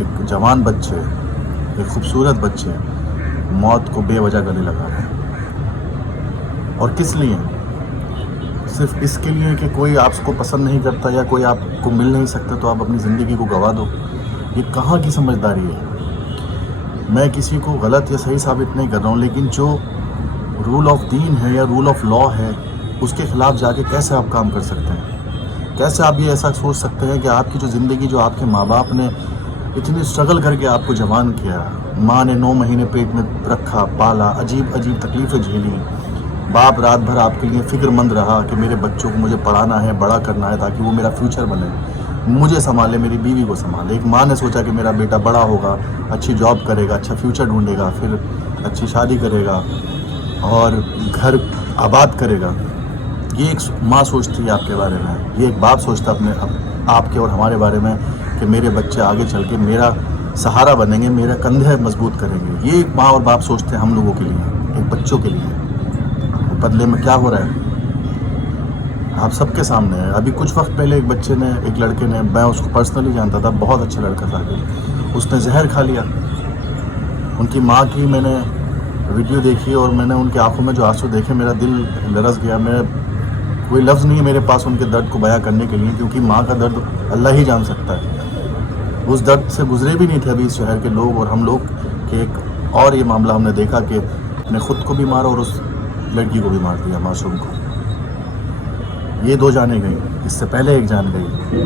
ایک جوان بچے، ایک خوبصورت بچے موت کو بے وجہ گلے لگا رہے ہیں. اور کس لیے؟ صرف اس کے لیے کہ کوئی آپ کو پسند نہیں کرتا یا کوئی آپ کو مل نہیں سکتا تو آپ اپنی زندگی کو گنوا دو. یہ کہاں کی سمجھداری ہے؟ میں کسی کو غلط یا صحیح ثابت نہیں کر رہا ہوں، لیکن جو رول آف دین ہے یا رول آف لا ہے اس کے خلاف جا کے کیسے آپ کام کر سکتے ہیں؟ کیسے آپ یہ ایسا سوچ سکتے ہیں کہ آپ کی جو زندگی، جو آپ کے ماں باپ نے اتنی اسٹرگل کر کے آپ کو جوان کیا، ماں نے 9 مہینے پیٹ میں رکھا، پالا، عجیب عجیب تکلیفیں جھیلی، باپ رات بھر آپ کے لیے فکر مند رہا کہ میرے بچوں کو مجھے پڑھانا ہے، بڑا کرنا ہے تاکہ وہ میرا فیوچر بنے، مجھے سنبھالے، میری بیوی کو سنبھالے. ایک ماں نے سوچا کہ میرا بیٹا بڑا ہوگا، اچھی جاب کرے گا، اچھا فیوچر ڈھونڈے گا، پھر اچھی شادی کرے گا اور گھر آباد کرے گا. یہ ایک ماں سوچتی ہے آپ کے بارے میں، یہ ایک باپ سوچتا اپنے آپ کے اور ہمارے بارے میں کہ میرے بچے آگے چل کے میرا سہارا بنیں گے، میرا کندھے مضبوط کریں گے. یہ ایک ماں اور باپ سوچتے ہیں ہم لوگوں کے لیے، ایک بچوں کے لیے. بدلے میں کیا ہو رہا ہے آپ سب کے سامنے ہے. ابھی کچھ وقت پہلے ایک لڑکے نے، میں اس کو پرسنلی جانتا تھا، بہت اچھا لڑکا تھا، اس نے زہر کھا لیا. ان کی ماں کی میں نے ویڈیو دیکھی اور میں نے ان کی آنکھوں میں جو آنسو دیکھے، میرا دل لرز گیا. کوئی لفظ نہیں ہے میرے پاس ان کے درد کو بیاں کرنے کے لیے، کیونکہ ماں کا درد اللہ ہی جان سکتا ہے. اس درد سے گزرے بھی نہیں تھے ابھی اس شہر کے لوگ اور ہم لوگ کہ ایک اور یہ معاملہ ہم نے دیکھا کہ نے خود کو بھی مارا اور اس لڑکی کو بھی مار دیا، معصوم کو. یہ 2 جانیں گئی، اس سے پہلے ایک جان گئی.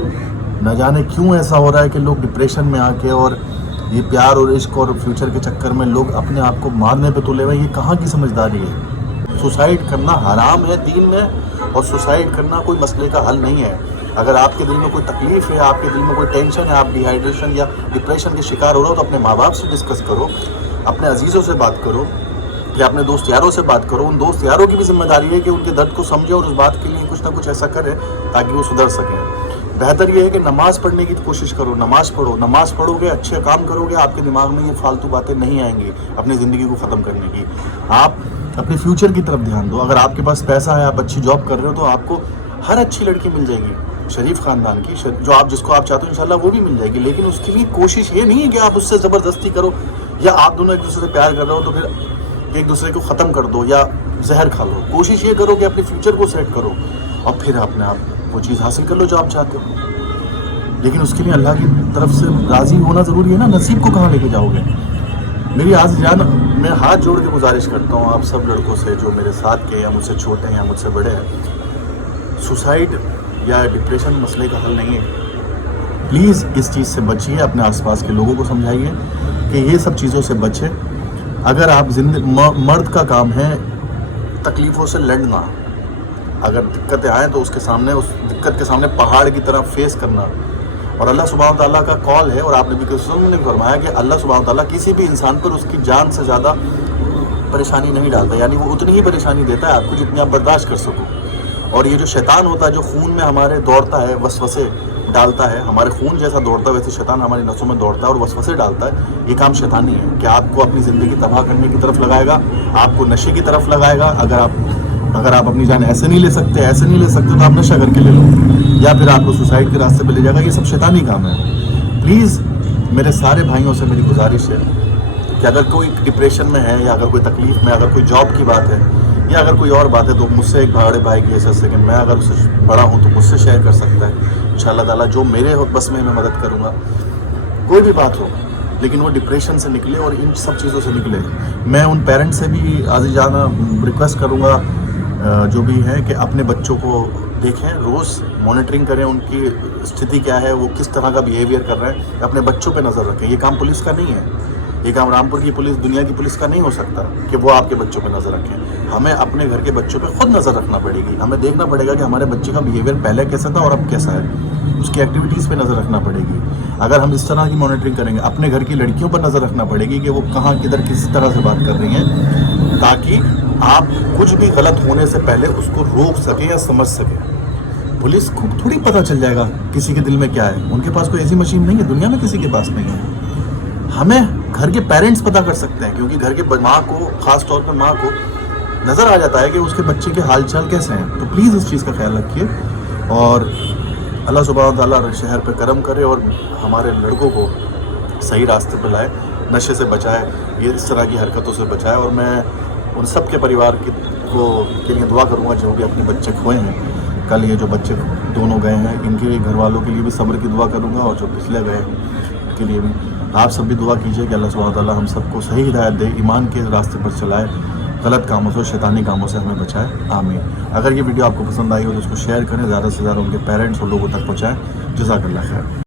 نہ جانے کیوں ایسا ہو رہا ہے کہ لوگ ڈپریشن میں آ کے اور یہ پیار اور عشق اور فیوچر کے چکر میں لوگ اپنے آپ کو مارنے پہ تلے ہوئے. یہ کہاں کی سمجھداری ہے؟ سوسائڈ کرنا حرام ہے دین میں، اور سوسائڈ کرنا کوئی مسئلے کا حل نہیں ہے. اگر آپ کے دل میں کوئی تکلیف ہے، آپ کے دل میں کوئی ٹینشن ہے، آپ ڈی ہائیڈریشن یا ڈپریشن کے شکار ہو رہے ہو، تو اپنے ماں باپ سے ڈسکس کرو، اپنے عزیزوں سے بات کرو یا اپنے دوست یاروں سے بات کرو. ان دوست یاروں کی بھی ذمہ داری ہے کہ ان کے درد کو سمجھے اور اس بات کے لیے کچھ نہ کچھ ایسا کرے تاکہ وہ سدھر سکیں. بہتر یہ ہے کہ نماز پڑھنے کی کوشش کرو، نماز پڑھو گے، اچھے کام کرو گے، آپ کے دماغ میں یہ فالتو باتیں نہیں آئیں گی اپنی زندگی کو ختم کرنے کی. آپ اپنے فیوچر کی طرف دھیان دو. اگر آپ کے پاس پیسہ ہے، آپ اچھی جاب کر رہے ہو، تو آپ کو ہر اچھی لڑکی مل جائے گی شریف خاندان کی، جس کو آپ چاہتے ہو انشاءاللہ وہ بھی مل جائے گی. لیکن اس کے لیے کوشش یہ نہیں ہے کہ آپ اس سے زبردستی کرو، یا آپ دونوں ایک دوسرے سے پیار کر رہے ہو تو پھر ایک دوسرے کو ختم کر دو یا زہر کھا لو. کوشش یہ کرو کہ اپنے فیوچر کو سیٹ کرو اور پھر اپنے آپ وہ چیز حاصل کر لو جو آپ چاہتے ہو. لیکن اس کے لیے اللہ کی طرف سے راضی ہونا ضروری ہے نا. نصیب کو کہاں لے کے جاؤ گے؟ میری آج جان، میں ہاتھ جوڑ کے گزارش کرتا ہوں آپ سب لڑکوں سے جو میرے ساتھ کے یا مجھ سے چھوٹے ہیں یا مجھ سے بڑے ہیں، سوسائڈ یا ڈپریشن مسئلے کا حل نہیں ہے. پلیز اس چیز سے بچیے، اپنے آس پاس کے لوگوں کو سمجھائیے کہ یہ سب چیزوں سے بچیں. اگر آپ مرد کا کام ہے تکلیفوں سے لڑنا، اگر دقتیں آئیں تو اس دقت کے سامنے پہاڑ کی طرح فیس کرنا. اور اللہ سبحانہ تعالیٰ کا قول ہے، اور آپ نے بھی فرمایا کہ اللہ سبحانہ تعالیٰ کسی بھی انسان پر اس کی جان سے زیادہ پریشانی نہیں ڈالتا، یعنی وہ اتنی ہی پریشانی دیتا ہے آپ کو جتنی آپ برداشت کر سکو. اور یہ جو شیطان ہوتا ہے جو خون میں ہمارے دوڑتا ہے، وسوسے ڈالتا ہے، ہمارے خون جیسا دوڑتا ہے ویسے شیطان ہماری نسوں میں دوڑتا ہے اور وسوسے ڈالتا ہے. یہ کام شیطانی ہے کہ آپ کو اپنی زندگی تباہ کرنے کی طرف لگائے گا، آپ کو نشے کی طرف لگائے گا. اگر آپ اپنی جان ایسے نہیں لے سکتے تو آپ نشہ کر کے لے لو، یا پھر آپ کو سوسائڈ کے راستے پہ لے جائے گا. یہ سب شیطانی کام ہے. پلیز میرے سارے بھائیوں سے میری گزارش ہے کہ اگر کوئی ڈپریشن میں ہے یا اگر کوئی تکلیف میں، اگر کوئی جاب کی بات ہے یا اگر کوئی اور بات ہے، تو مجھ سے ایک بڑے بھائی کی حیثیت سے کہ میں اگر اس سے بڑا ہوں تو مجھ سے شیئر کر سکتا ہے. انشاءاللہ تعالیٰ جو میرے بس میں مدد کروں گا. کوئی بھی بات ہو لیکن وہ ڈپریشن سے نکلے اور ان سب چیزوں سے نکلے. میں ان پیرنٹس سے بھی عزیزانہ ریکویسٹ کروں گا جو بھی ہے کہ اپنے بچوں کو دیکھیں، روز مانیٹرنگ کریں ان کی استھتی کیا ہے، وہ کس طرح کا بیہیویئر کر رہے ہیں، اپنے بچوں پہ نظر رکھیں. یہ کام پولیس کا نہیں ہے، یہ کام رامپور کی پولیس، دنیا کی پولیس کا نہیں ہو سکتا کہ وہ آپ کے بچوں پہ نظر رکھیں. ہمیں اپنے گھر کے بچوں پہ خود نظر رکھنا پڑے گی. ہمیں دیکھنا پڑے گا کہ ہمارے بچے کا بیہیویئر پہلے کیسا تھا اور اب کیسا ہے، اس کی ایکٹیویٹیز پہ نظر رکھنا پڑے گی. اگر ہم اس طرح کی مانیٹرنگ کریں گے، اپنے گھر کی لڑکیوں پر نظر رکھنا پڑے گی کہ وہ کہاں کدھر کس طرح سے بات کر رہی ہیں، تاکہ آپ کچھ بھی غلط ہونے سے پہلے اس کو روک سکیں یا سمجھ سکیں. پولیس کو تھوڑی پتہ چل جائے گا کسی کے دل میں کیا ہے، ان کے پاس کوئی ایسی مشین نہیں ہے، دنیا میں کسی کے پاس نہیں ہے. ہمیں گھر کے پیرنٹس پتہ کر سکتے ہیں، کیونکہ گھر کے ماں کو، خاص طور پہ ماں کو نظر آ جاتا ہے کہ اس کے بچے کے حال چال کیسے ہیں. تو پلیز اس چیز کا خیال رکھیے اور اللہ سبحانہ تعالیٰ شہر پہ کرم کرے اور ہمارے لڑکوں کو صحیح راستے پہ لائے, نشے سے بچائے, یہ اس طرح کی حرکتوں سے بچائے. اور میں ان سب کے پریوار کے لیے دعا کروں گا جو بھی اپنے بچے کھوئے ہیں. کل یہ جو بچے دونوں گئے ہیں ان کے گھر والوں کے لیے بھی صبر کی دعا کروں گا, اور جو پچھلے گئے ان کے لیے بھی آپ سب بھی دعا کیجیے کہ اللہ سبحانہ تعالیٰ ہم سب کو صحیح ہدایت دے, ایمان کے راستے پر چلائے, غلط کاموں سے, شیطانی کاموں سے ہمیں بچائے, آمین. اگر یہ ویڈیو آپ کو پسند آئی ہو تو اس کو شیئر کریں, زیادہ سے زیادہ ان کے پیرنٹس اور لوگوں تک پہنچائیں. جزاک اللہ خیر.